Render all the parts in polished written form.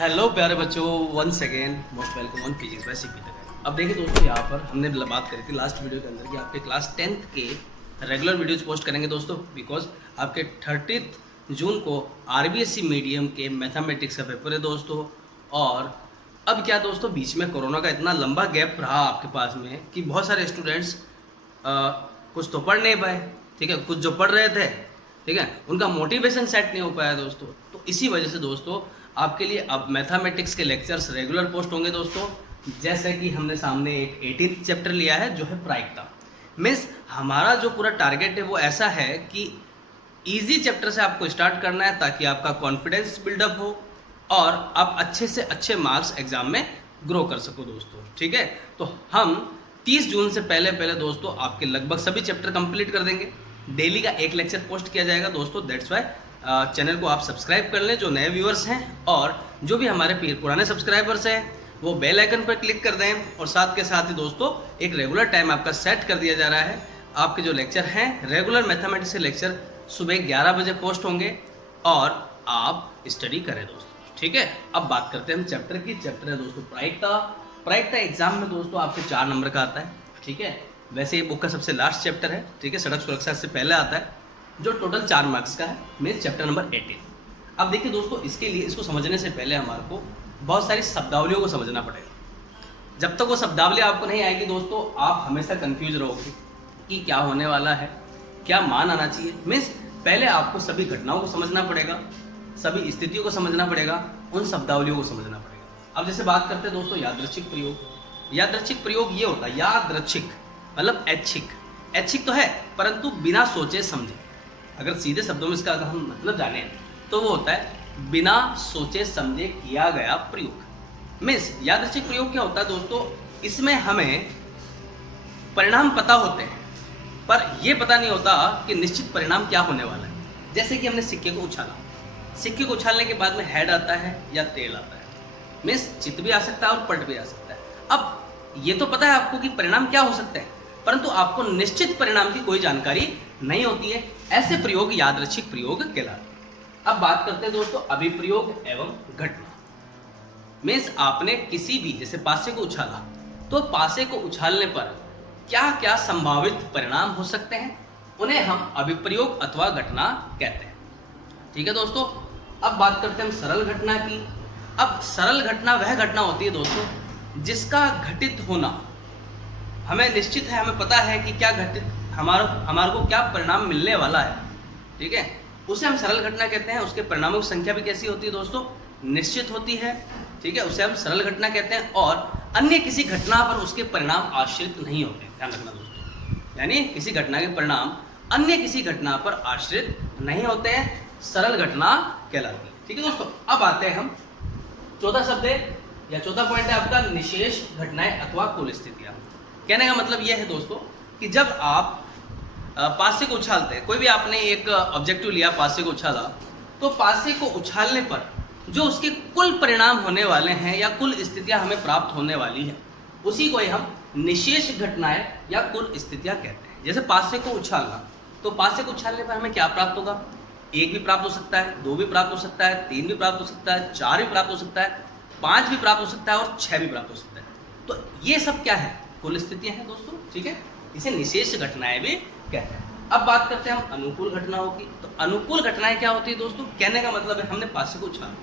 Hello प्यारे बच्चों, once again most welcome on physics by CP तक। अब देखिए दोस्तों, यहाँ पर हमने बात करी थी लास्ट वीडियो के अंदर कि आपके क्लास 10th के रेगुलर वीडियोज पोस्ट करेंगे दोस्तों, बिकॉज आपके 30 जून को आरबीएसई मीडियम के मैथमेटिक्स का पेपर है दोस्तों। और अब क्या दोस्तों, बीच में कोरोना का इतना लंबा गैप रहा आपके पास में कि बहुत सारे स्टूडेंट्स कुछ तो पढ़ नहीं पाए, ठीक है, कुछ जो पढ़ रहे थे, ठीक है, उनका मोटिवेशन सेट नहीं हो पाया दोस्तों। तो इसी वजह से दोस्तों आपके लिए अब मैथमेटिक्स के लेक्चर्स रेगुलर पोस्ट होंगे दोस्तों। जैसे कि हमने सामने एक 18th चैप्टर लिया है जो है प्रायिकता। मीन्स हमारा जो पूरा टारगेट है वो ऐसा है कि इजी चैप्टर से आपको स्टार्ट करना है ताकि आपका कॉन्फिडेंस बिल्डअप हो और आप अच्छे से अच्छे मार्क्स एग्जाम में ग्रो कर सको दोस्तों, ठीक है। तो हम 30 जून से पहले पहले दोस्तों आपके लगभग सभी चैप्टर कंप्लीट कर देंगे। डेली का एक लेक्चर पोस्ट किया जाएगा दोस्तों। दैट्स वाई चैनल को आप सब्सक्राइब कर लें जो नए व्यूअर्स हैं, और जो भी हमारे पुराने सब्सक्राइबर्स हैं वो बेल आइकन पर क्लिक कर दें। और साथ के साथ ही दोस्तों एक रेगुलर टाइम आपका सेट कर दिया जा रहा है। आपके जो लेक्चर हैं रेगुलर मैथमेटिक्स के लेक्चर सुबह 11 बजे पोस्ट होंगे और आप स्टडी करें दोस्तों, ठीक है। अब बात करते हैं हम चैप्टर की। चैप्टर है दोस्तों प्रायिकता। प्रायिकता एग्जाम में दोस्तों आपके 4 नंबर का आता है, ठीक है। वैसे ये बुक का सबसे लास्ट चैप्टर है, ठीक है, सड़क सुरक्षा से पहले आता है, जो टोटल 4 मार्क्स का है। Means chapter number 18। अब देखिए दोस्तों, इसके लिए इसको समझने से पहले हमारे को बहुत सारी शब्दावलियों को समझना पड़ेगा। जब तक वो शब्दावली आपको नहीं आएगी दोस्तों, आप हमेशा कंफ्यूज रहोगे कि क्या होने वाला है, क्या मान आना चाहिए। मीन्स पहले आपको सभी घटनाओं को समझना पड़ेगा, सभी स्थितियों को समझना पड़ेगा, उन शब्दावलियों को समझना पड़ेगा। अब जैसे बात करते हैं दोस्तों यादृच्छिक प्रयोग। यादृच्छिक प्रयोग ये होता है, यादृच्छिक मतलब ऐच्छिक। ऐच्छिक तो है परंतु बिना सोचे समझे। अगर सीधे शब्दों में इसका अगर हम मतलब जाने तो वो होता है बिना सोचे समझे किया गया प्रयोग। मीन्स यादृच्छिक प्रयोग क्या होता है दोस्तों, इसमें हमें परिणाम पता होते हैं पर यह पता नहीं होता कि निश्चित परिणाम क्या होने वाला है। जैसे कि हमने सिक्के को उछाला, सिक्के को उछालने के बाद में हेड आता है या टेल आता है। मीन्स चित भी आ सकता है और पलट भी आ सकता है। अब ये तो पता है आपको कि परिणाम क्या हो सकता है, परंतु आपको निश्चित परिणाम की कोई जानकारी नहीं होती है। ऐसे प्रयोग यादृच्छिक प्रयोग कहलाते हैं। अब बात करते हैं दोस्तों अभिप्रयोग एवं घटना। मीन्स आपने किसी भी जैसे पासे को उछाला, तो पासे को उछालने पर क्या क्या संभावित परिणाम हो सकते हैं, उन्हें हम अभिप्रयोग अथवा घटना कहते हैं, ठीक है दोस्तों। अब बात करते हैं हम सरल घटना की। अब सरल घटना वह घटना होती है दोस्तों जिसका घटित होना हमें निश्चित है, हमें पता है कि क्या घटित हमारे को क्या परिणाम मिलने वाला है, ठीक है, उसे हम सरल घटना कहते हैं। उसके परिणामों की संख्या भी कैसी होती है दोस्तों, निश्चित होती है, ठीक है, उसे हम सरल घटना कहते हैं। और अन्य किसी घटना पर उसके परिणाम आश्रित नहीं होते, ध्यान रखना दोस्तों। यानी किसी घटना के परिणाम अन्य किसी घटना पर आश्रित नहीं होते हैं, सरल घटना कहलाती है, ठीक है दोस्तों। अब आते हैं हम चौथा शब्द है या चौथा पॉइंट है आपका निशेष घटनाएं अथवा कुल स्थितियां। कहने का मतलब यह है दोस्तों कि जब आप पासे को उछालते हैं, कोई भी आपने एक ऑब्जेक्टिव लिया, पासे को उछाला, तो पासे को उछालने पर जो उसके कुल परिणाम होने वाले हैं या कुल स्थितियां हमें प्राप्त होने वाली है, उसी को हम निशेष घटनाएं या कुल स्थितियां कहते हैं। जैसे पासे को उछालना, तो पासे को उछालने पर हमें क्या प्राप्त होगा, 1 भी प्राप्त हो सकता है, 2 भी प्राप्त हो सकता है, 3 भी प्राप्त हो सकता है, 4 भी प्राप्त हो सकता है, 5 भी प्राप्त हो सकता है और 6 भी प्राप्त हो सकता है। तो ये सब क्या है, कुल स्थितियां हैं दोस्तों, ठीक है। इसे निशेष घटनाएं भी कहते हैं। अब बात करते हैं हम अनुकूल घटनाओं की। तो अनुकूल घटनाएं क्या होती है दोस्तों, कहने का मतलब है हमने पासे को उछाला,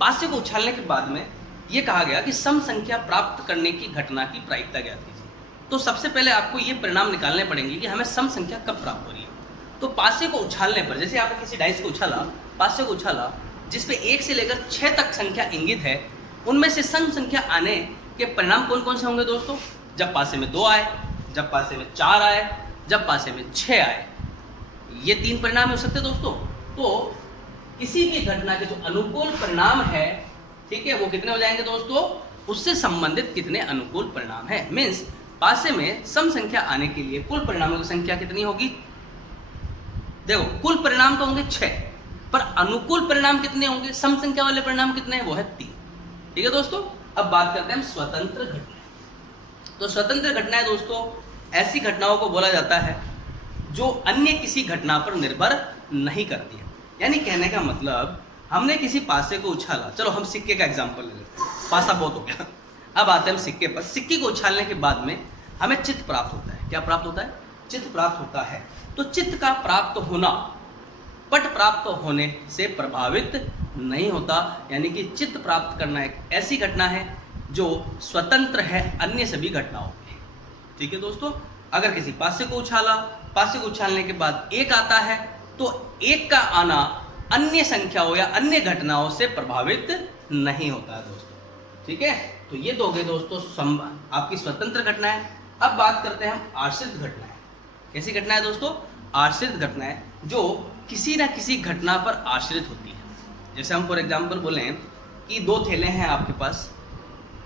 पासे को उछालने के बाद में ये कहा गया कि सम संख्या प्राप्त करने की घटना की प्रायिकता ज्ञात कीजिए। तो सबसे पहले आपको ये परिणाम निकालने पड़ेंगे कि हमें सम संख्या कब प्राप्त हो रही है। तो पासे को उछालने पर, जैसे आपने किसी डाइस को उछाला, पासे को उछाला, जिसपे 1 से लेकर 6 तक संख्या इंगित है, उनमें से सम संख्या आने के परिणाम कौन कौन से होंगे दोस्तों, जब पासे में 2 आए, जब पासे में 4 आए, जब पासे में 6 आए, ये 3 परिणाम हो सकते हैं दोस्तों। तो किसी भी घटना के जो अनुकूल परिणाम है, ठीक है, वो कितने हो जाएंगे दोस्तों, उससे संबंधित कितने अनुकूल परिणाम है। मीन्स पासे में सम संख्या आने के लिए कुल परिणामों की संख्या कितनी होगी, देखो कुल परिणाम तो होंगे 6, पर अनुकूल परिणाम कितने होंगे, सम संख्या वाले परिणाम कितने हैं, वो है 3, ठीक है दोस्तों। अब बात करते हैं हम स्वतंत्र घटनाएं। तो स्वतंत्र घटनाएं दोस्तों ऐसी घटनाओं को बोला जाता है जो अन्य किसी घटना पर निर्भर नहीं करती है। यानी कहने का मतलब हमने किसी पासे को उछाला, चलो हम सिक्के का एग्जांपल ले लेते हैं, पासा बहुत हो गया, अब आते हैं हम सिक्के पर। सिक्के को उछालने के बाद में हमें चित्त प्राप्त होता है। क्या प्राप्त होता है? चित्त प्राप्त होता है। तो चित्त का प्राप्त होना पट प्राप्त होने से प्रभावित नहीं होता, यानी कि चित्त प्राप्त करना एक ऐसी घटना है जो स्वतंत्र है अन्य सभी घटनाओं से। ठीक है दोस्तों, अगर किसी पासे को उछाला, पासे को उछालने के बाद एक आता है, तो एक का आना अन्य संख्याओं या अन्य घटनाओं से प्रभावित नहीं होता है दोस्तों। ठीक है, तो ये तो हो गए दोस्तों आपकी स्वतंत्र घटनाएं। अब बात करते हैं हम आश्रित घटनाएं। कैसी घटनाएं दोस्तों? आश्रित घटनाएं जो किसी ना किसी घटना पर आश्रित होती है। जैसे हम फॉर एग्जाम्पल बोलें कि 2 थैले हैं आपके पास।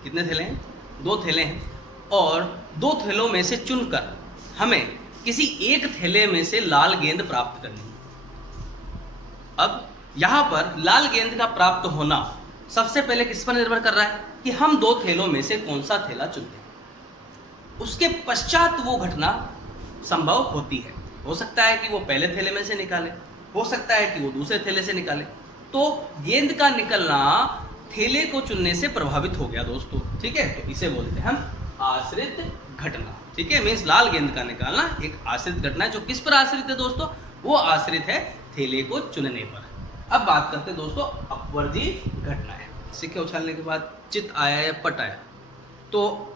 कितने थैले हैं? 2 थैले हैं, और 2 थैलों में से चुनकर हमें किसी एक थैले में से लाल गेंद प्राप्त करनी है। अब यहाँ पर लाल गेंद का प्राप्त होना सबसे पहले किस पर निर्भर कर रहा है कि हम 2 थैलों में से कौन सा थैला चुनते हैं। उसके पश्चात वो घटना संभव होती है। हो सकता है कि वो पहले थैले में से निकाले, हो सकता है कि वो दूसरे थैले से निकाले। तो गेंद का निकलना थैले को चुनने से प्रभावित हो गया दोस्तों। ठीक है, तो इसे बोलते हैं हम आश्रित घटना। ठीक है, मीन्स लाल गेंद का निकालना एक आश्रित घटना है। जो किस पर आश्रित है दोस्तों? वो आश्रित है थैले को चुनने पर। अब बात करते हैं दोस्तों अपवर्जी घटना है। सिक्के उछालने के बाद चित आया या पट आया, तो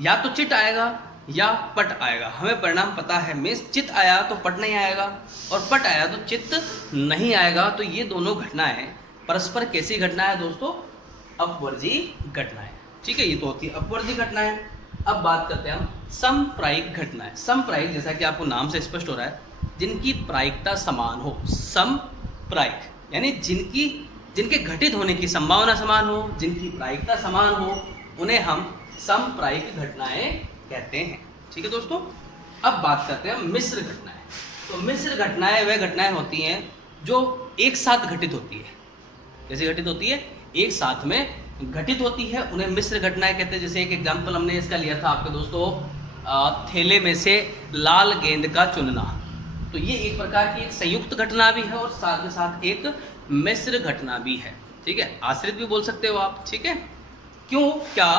या तो चिट आएगा या पट आएगा। हमें परिणाम पता है, मीन्स चित आया तो पट नहीं आएगा, और पट आया तो चित्त नहीं आएगा। तो ये दोनों घटनाएं परस्पर कैसी घटना है दोस्तों? अपवर्जी घटनाएं। ठीक है, ये तो होती है अपवर्जी घटनाएं। अब बात करते हैं हम समप्रायिक घटनाएं। समप्रायिक, जैसा कि आपको नाम से स्पष्ट हो रहा है, जिनकी प्रायिकता समान हो। समप्रायिक यानी जिनके घटित होने की संभावना समान हो, जिनकी प्रायिकता समान हो, उन्हें हम समप्रायिक घटनाएं कहते हैं। ठीक है दोस्तों, अब बात करते हैं मिश्र घटनाएं। तो मिश्र घटनाएं वह घटनाएं होती हैं जो एक साथ घटित होती है। कैसे घटित होती है? एक साथ में घटित होती है, उन्हें मिश्र घटनाएं कहते हैं। जैसे एक एग्जाम्पल हमने इसका लिया था आपके दोस्तों, थैले में से लाल गेंद का चुनना। तो ये एक प्रकार की एक संयुक्त घटना भी है और साथ में साथ एक मिश्र घटना भी है। ठीक है, आश्रित भी बोल सकते हो आप। ठीक है, क्यों, क्या,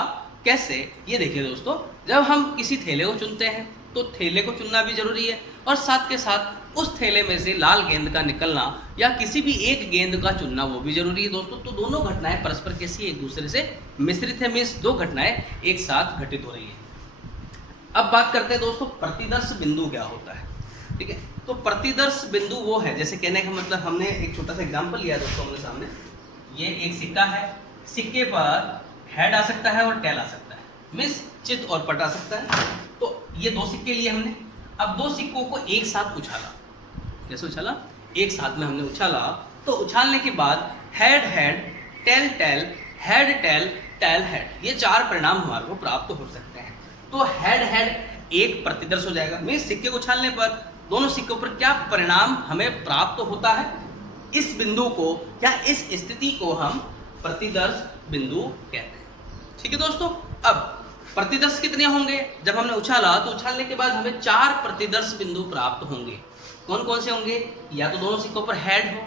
कैसे, ये देखिए दोस्तों, जब हम किसी थैले को चुनते हैं तो थैले को चुनना भी जरूरी है, और साथ के साथ उस थैले में से लाल गेंद का निकलना या किसी भी एक गेंद का चुनना वो भी जरूरी है दोस्तों। तो दोनों घटनाएं परस्पर कैसी एक दूसरे से मिश्रित है, मीन्स 2 घटनाएं एक साथ घटित हो रही है। अब बात करते हैं दोस्तों प्रतिदर्श बिंदु क्या होता है। ठीक है, तो प्रतिदर्श बिंदु वो है, जैसे कहने का मतलब, हमने एक छोटा सा एग्जांपल लिया दोस्तों हमने सामने। ये एक सिक्का है, सिक्के पर हेड आ सकता है और टेल आ सकता है, मीन्स चित और पट आ सकता है। तो ये 2 सिक्के लिए हमने। अब 2 सिक्कों को एक साथ उछाला। कैसे उछाला? एक साथ में हमने उछाला। तो उछालने के बाद head head, tail tail, head tail, tail head, ये 4 परिणाम हमारे को प्राप्त हो सकते हैं। तो हेड हेड एक प्रतिदर्श हो जाएगा, मीन्स सिक्के को उछालने पर दोनों सिक्कों पर क्या परिणाम हमें प्राप्त होता है, इस बिंदु को या इस स्थिति को हम प्रतिदर्श बिंदु कहते हैं। ठीक है दोस्तों, अब प्रतिदर्श कितने होंगे? जब हमने उछाला तो उछालने के बाद हमें 4 प्रतिदर्श बिंदु प्राप्त होंगे। कौन कौन से होंगे? या तो दोनों सिक्कों पर हेड हो,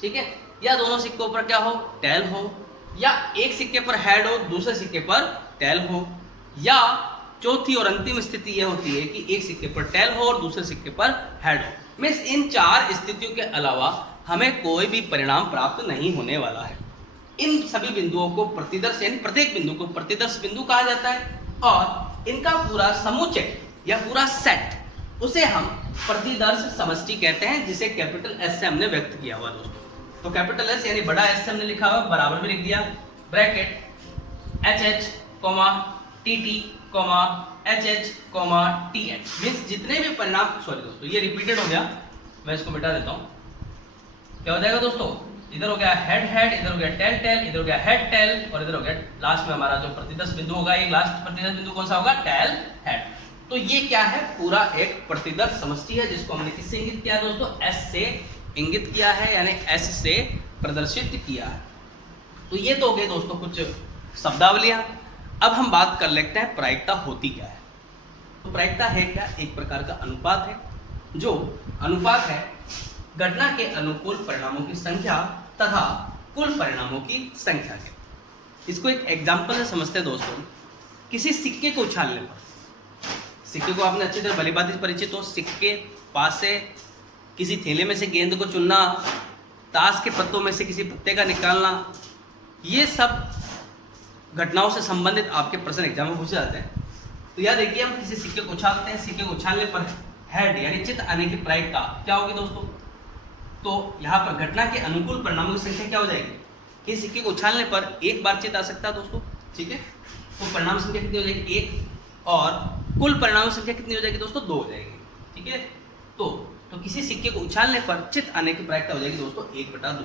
ठीक है, या दोनों सिक्कों पर क्या हो, टेल हो, या एक सिक्के पर हेड हो दूसरे सिक्के पर टेल हो, या चौथी और अंतिम स्थिति यह होती है कि एक सिक्के पर टेल हो और दूसरे सिक्के पर हेड हो। मीन्स इन 4 स्थितियों के अलावा हमें कोई भी परिणाम प्राप्त नहीं होने वाला है। इन सभी बिंदुओं को प्रतिदर्श यानी प्रत्येक बिंदु को प्रतिदर्श बिंदु कहा जाता है, और इनका पूरा समुच्चय या पूरा सेट उसे हम प्रतिदर्श समष्टि कहते हैं, जिसे कैपिटल एस से हमने व्यक्त किया हुआ दोस्तों। तो कैपिटल एस यानी बड़ा एस से हमने लिखा हुआ, बराबर में लिख दिया bracket H H comma T T comma H H comma T H, means जितने भी परिणाम, सॉरी दोस्तों ये रिपीटेड हो गया, मैं इसको मिटा देता हूँ। क्या हो जाएगा दोस्तों? इधर हो गया हेड हेड, इधर हो गया टेल टेल, इधर हो गया हेड टेल, और इधर हो गया लास्ट में हमारा जो प्रतिदर्श बिंदु होगा, एक लास्ट प्रतिदर्श बिंदु कौन सा होगा? Tail head. तो ये क्या है? पूरा एक प्रतिदर्श समष्टि है, जिसको हमने किससे इंगित किया दोस्तों? एस से इंगित किया है, यानी एस से प्रदर्शित किया है। तो ये तो हो गए दोस्तों कुछ शब्दावलियां। अब हम बात कर लेते हैं प्रायिकता होती क्या है। तो प्रायिकता है क्या? एक प्रकार का अनुपात है, जो अनुपात है घटना के अनुकूल परिणामों की संख्या तथा कुल परिणामों की संख्या के। इसको एक एग्जाम्पल से समझते हैं दोस्तों। किसी सिक्के को उछालने पर, सिक्के को आपने अच्छी तरह भली बात से परिचित हो, सिक्के पास से किसी थैले में से गेंद को चुनना, ताश के पत्तों में से किसी पत्ते का निकालना, ये सब घटनाओं से संबंधित आपके प्रश्न एग्जाम में पूछे जाते हैं। तो याद देखिए, हम किसी सिक्के को उछालते हैं, सिक्के को उछालने पर हेड यानी चित्त आने की प्रायिकता क्या होगी दोस्तों? तो यहाँ पर घटना के अनुकूल परिणामों की संख्या क्या हो जाएगी कि सिक्के को उछालने पर एक बार चित्त आ सकता है दोस्तों, ठीक है। तो परिणाम संख्या कितनी हो जाएगी? एक, और कुल परिणाम संख्या कितनी हो जाएगी दोस्तों? 2 हो जाएगी, ठीक है। तो किसी सिक्के को उछालने पर चित्त आने की प्रायिकता हो जाएगी दोस्तों 1/2,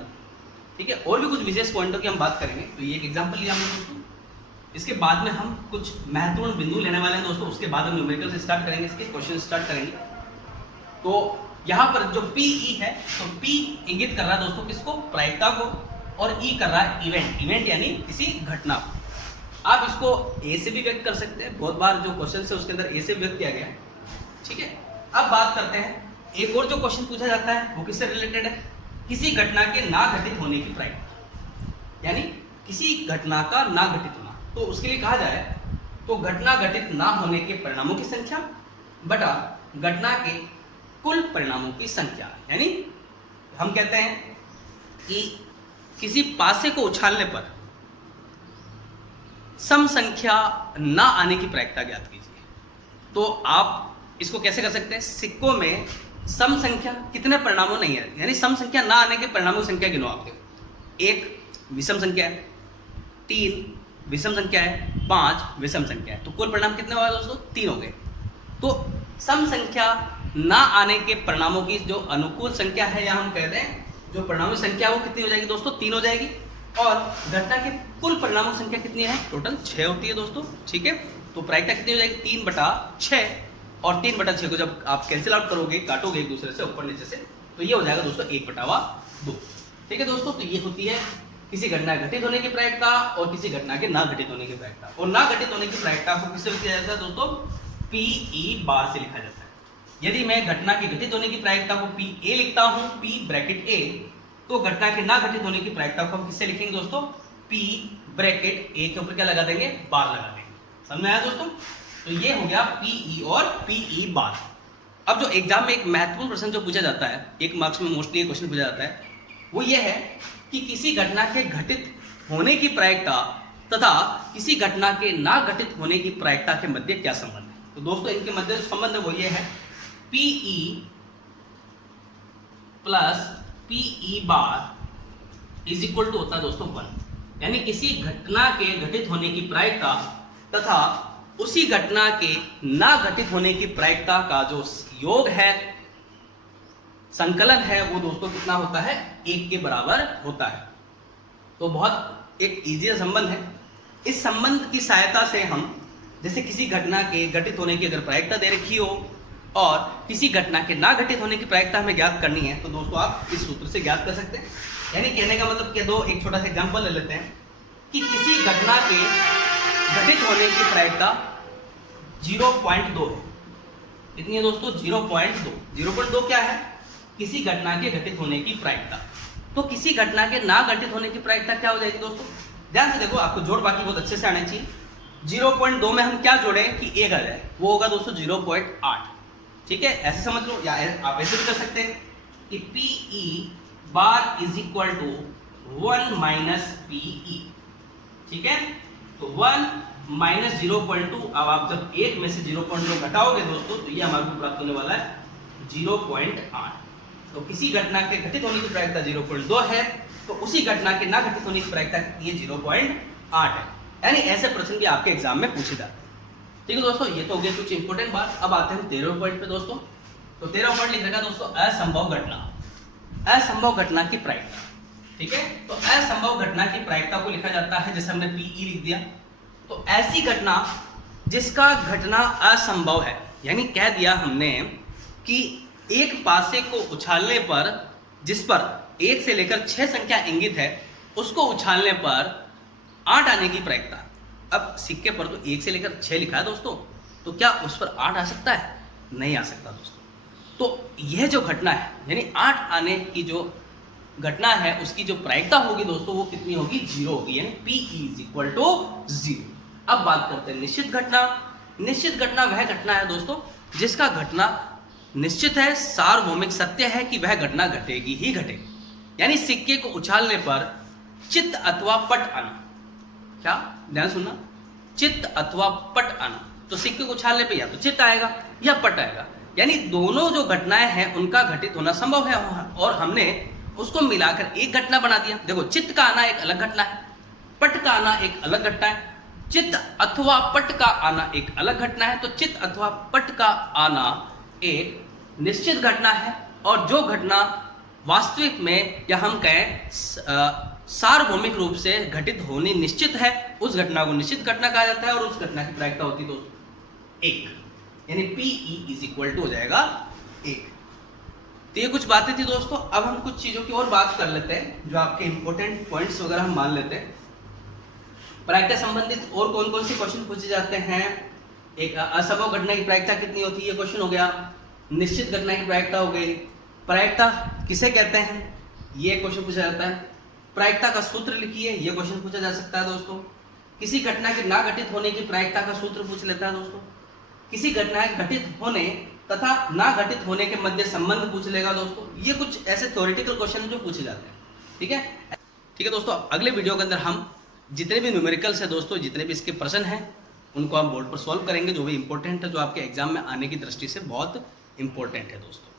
ठीक है। और भी कुछ विशेष पॉइंटों की हम बात करेंगे। तो ये एक एग्जाम्पल लिया हमने दोस्तों। इसके बाद में हम कुछ महत्वपूर्ण बिंदु लेने वाले हैं दोस्तों। उसके बाद हम न्यूमेरिकल से स्टार्ट करेंगे, इसके क्वेश्चन स्टार्ट करेंगे। तो यहाँ पर जो PE है, तो P इंगित कर रहा है दोस्तों किसको? प्रायिकता को, और E कर रहा है इवेंट यानी किसी घटना को। आप इसको A से भी व्यक्त कर सकते हैं, बहुत बार जो क्वेश्चन है उसके अंदर A से व्यक्त किया गया है, ठीक है। अब बात करते हैं, एक और जो क्वेश्चन पूछा जाता है वो किससे रिलेटेड है? किसी घटना के ना घटित होने की प्रायिकता, यानी किसी घटना का ना घटित होना। तो उसके लिए कहा जाए तो घटना घटित ना होने के परिणामों की संख्या बटा घटना के कुल परिणामों की संख्या। यानी हम कहते हैं कि किसी पासे को उछालने पर सम संख्या ना आने की प्रायिकता ज्ञात कीजिए। तो आप इसको कैसे कर सकते हैं? सिक्कों में सम संख्या कितने परिणामों नहीं है, यानी सम संख्या ना आने के परिणामों की संख्या गिनो आप। देखो, 1 विषम संख्या है, 3 विषम संख्या है, 5 विषम संख्या है। तो कुल परिणाम कितने हुए दोस्तों? 3 हो गए। तो सम संख्या ना आने के परिणामों की जो अनुकूल संख्या है, या हम कहते हैं जो परिणामों की संख्या वो कितनी हो जाएगी दोस्तों? 3 हो जाएगी। और घटना के कुल परिणामों की संख्या कितनी है? टोटल 6 होती है दोस्तों, ठीक है। तो प्रायिकता कितनी हो जाएगी? 3/6, और 3/6 को जब आप कैंसिल आउट करोगे, काटोगे एक दूसरे से ऊपर नीचे से, तो ये हो जाएगा दोस्तों 1/2, ठीक है दोस्तों। तो ये होती है किसी घटना घटित होने की प्रायिकता और किसी घटना के ना घटित होने की प्रायिकता। और ना घटित होने की प्रायिकता को किससे लिखा जाता है दोस्तों? PE बार से लिखा जाता है। यदि मैं घटना के घटित होने की प्रायिकता को PA लिखता हूं, P ब्रैकेट A, तो घटना के ना घटित होने की प्रायिकता को हम किससे लिखेंगे दोस्तों? P ब्रैकेट A के ऊपर क्या लगा देंगे? बार लगा देंगे। समझ में आया दोस्तों? तो ये हो गया PE और PE बार। अब जो एग्जाम में एक महत्वपूर्ण प्रश्न जो पूछा जाता है, एक मार्क्स में मोस्टली ये क्वेश्चन पूछा जाता है, वो ये है कि किसी घटना के घटित होने की प्रायिकता तथा किसी घटना के ना घटित होने की प्रायिकता के मध्य क्या संबंध है। तो दोस्तों इनके मध्य जो संबंध है वो ये है, PE plus PE bar is equal to होता है दोस्तों 1। यानी किसी घटना के घटित होने की प्रायिकता तथा उसी घटना के ना घटित होने की प्रायिकता का जो योग है, संकलन है, वो दोस्तों कितना होता है? 1 के बराबर होता है। तो बहुत एक इजी संबंध है। इस संबंध की सहायता से हम, जैसे किसी घटना के घटित होने की अगर प्रायिकता दे रखी हो और किसी घटना के ना घटित होने की प्रायिकता हमें ज्ञात करनी है, तो दोस्तों आप इस सूत्र से ज्ञात कर सकते हैं। यानी कहने का मतलब क्या, दो एक छोटा सा एग्जांपल ले लेते हैं कि किसी घटना के घटित होने की प्रायिकता 0.2 है। कितनी है दोस्तों? 0.2। 0.2 क्या है? किसी घटना के घटित होने की प्रायिकता। तो किसी घटना के ना घटित होने की प्रायिकता क्या हो जाएगी दोस्तों? ध्यान से देखो, आपको जोड़ बाकी बहुत अच्छे से आने चाहिए। 0.2 में हम क्या जोड़ें कि 1 आ जाए, वो होगा दोस्तों 0.8, ठीक है। ऐसे समझ लो, या आप ऐसे भी कर सकते हैं कि PE bar is equal to 1 minus PE, ठीक है। तो 1 माइनस 0.2, अब आप जब 1 में से 0.2 घटाओगे दोस्तों, तो ये हमारे को प्राप्त होने वाला है 0.8। तो किसी घटना के घटित होने की प्रायिकता 0.2 है, तो उसी घटना के ना घटित होने की प्रायिकता कितनी है? 0.8 है। यानी ऐसे प्रश्न भी आपके एग्जाम में पूछे जाते हैं, ठीक है दोस्तों। ये तो हो गया कुछ इंपॉर्टेंट बात। अब आते हैं 13वें पॉइंट पे दोस्तों। तो 13वां पॉइंट लिख रखा दोस्तों, असंभव घटना, असंभव घटना की प्रायिकता, ठीक है। तो असंभव घटना की प्रायिकता को लिखा जाता है, जैसे हमने PE लिख दिया, तो ऐसी घटना जिसका घटना असंभव है, यानी कह दिया हमने कि एक पासे को उछालने पर, जिस पर 1 से लेकर 6 संख्या इंगित है, उसको उछालने पर 8 आने की प्रायिकता। अब सिक्के पर तो 1 से लेकर 6 लिखा है दोस्तों, तो क्या उस पर 8 आ सकता है? नहीं आ सकता दोस्तों। तो यह जो घटना है, यानी 8 आने की जो घटना है उसकी जो प्रायिकता होगी दोस्तों वो कितनी होगी, 0 होगी, यानी P इज इक्वल टू 0। अब बात करते हैं निश्चित घटना। निश्चित घटना वह घटना है दोस्तों जिसका घटना निश्चित है, सार्वभौमिक सत्य है कि वह घटना घटेगी ही घटेगी। यानी सिक्के को उछालने पर चित्त अथवा पट आना, क्या ध्यान सुनना, चित्त अथवा पट आना, तो सिक्के को उछालने पे या तो चित्त आएगा या पट आएगा, यानी दोनों जो घटनाएं हैं उनका घटित होना संभव है, और हमने उसको मिलाकर एक घटना बना दिया। देखो चित्त का आना एक अलग घटना है, पट का आना एक अलग घटना है, चित्त अथवा पट का आना एक अलग घटना है। तो चित्त अथवा पट का आना एक निश्चित घटना है, और जो घटना वास्तविक में या हम कहें सार्वभौमिक रूप से घटित होनी निश्चित है, उस घटना को निश्चित घटना कहा जाता है, और उस घटना की प्रायिकता होती है दोस्तों 1, यानी PE इज इक्वल टू हो जाएगा 1। तो ये कुछ बातें थी दोस्तों। अब हम कुछ चीजों की और बात कर लेते हैं, जो आपके इंपॉर्टेंट पॉइंट्स वगैरह हम मान लेते हैं। प्रायिकता संबंधित और कौन कौन से क्वेश्चन पूछे जाते हैं। एक असंभव घटना की प्रायिकता कितनी होती है, ये क्वेश्चन हो गया। निश्चित घटना की प्रायिकता हो गई। प्रायिकता किसे कहते हैं, ये क्वेश्चन पूछा जाता है। प्रायिकता का सूत्र लिखिए, ये क्वेश्चन पूछा जा सकता है दोस्तों। किसी घटना के ना घटित होने की प्रायिकता का सूत्र पूछ लेता है दोस्तों। किसी घटना के घटित होने तथा ना घटित होने के मध्य संबंध पूछ लेगा दोस्तों। ये कुछ ऐसे थ्योरेटिकल क्वेश्चन जो पूछे जाते हैं, ठीक है दोस्तों। अगले वीडियो के अंदर हम जितने भी न्यूमेरिकल्स है दोस्तों, जितने भी इसके प्रश्न हैं, उनको हम बोर्ड पर सॉल्व करेंगे, जो भी इंपॉर्टेंट है, जो आपके एग्जाम में आने की दृष्टि से बहुत इंपॉर्टेंट है दोस्तों,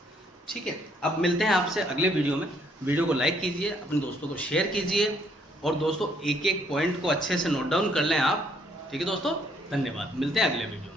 ठीक है। अब मिलते हैं आपसे अगले वीडियो में। वीडियो को लाइक कीजिए, अपने दोस्तों को शेयर कीजिए, और दोस्तों एक एक पॉइंट को अच्छे से नोट डाउन कर लें आप, ठीक है दोस्तों। धन्यवाद, मिलते हैं अगले वीडियो में।